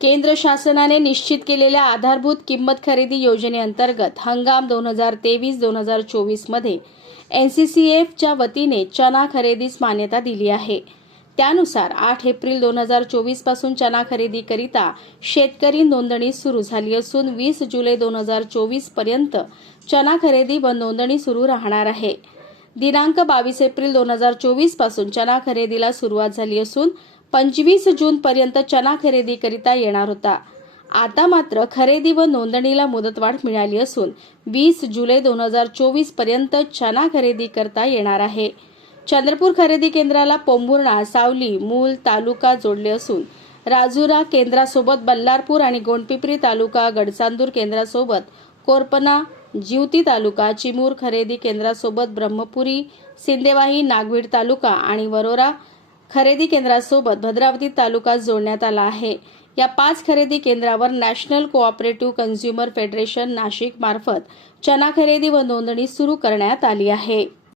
केंद्र शासनाने निश्चित केलेल्या आधारभूत किंमत खरेदी योजनेअंतर्गत हंगाम दोन हजार तेवीस दोन हजार चोवीसमध्ये एन सी सी एफच्या वतीने चना खरेदीस मान्यता दिली आहे. त्यानुसार आठ एप्रिल दोन हजार चोवीसपासून चना खरेदीकरिता शेतकरी नोंदणी सुरू झाली असून वीस जुलै दोन हजार चोवीसपर्यंत चना खरेदी व नोंदणी सुरू राहणार आहे. दिनांक बावीस एप्रिल दोन हजार चोवीसपासून चना खरेदीला सुरुवात झाली असून पंचवीस जून पर्यंत चना खरेदीकरिता येणार होता. आता मात्र खरेदी व नोंदणीला मुदतवाढ मिळाली असून वीस जुलै दोन हजार चोवीसपर्यंत चना खरेदी करता येणार आहे. चंद्रपूर खरेदी केंद्राला पोंभुर्णा सावली मूल तालुका जोडले असून राजुरा केंद्रासोबत बल्लारपूर आणि गोंडपिपरी तालुका गडचांदूर केंद्रासोबत कोरपना जिवती तालुका चिमूर खरेदी केंद्रासोबत ब्रह्मपुरी सिंदेवाही नागवीड तालुका आणि वरोरा खरेदी केंद्रासोबत भद्रावती तालुका जोडण्यात आला आहे. या पाच खरेदी केंद्रावर national cooperative consumer federation Nashik मार्फत चना खरेदी व नोंदणी सुरू करण्यात आली आहे.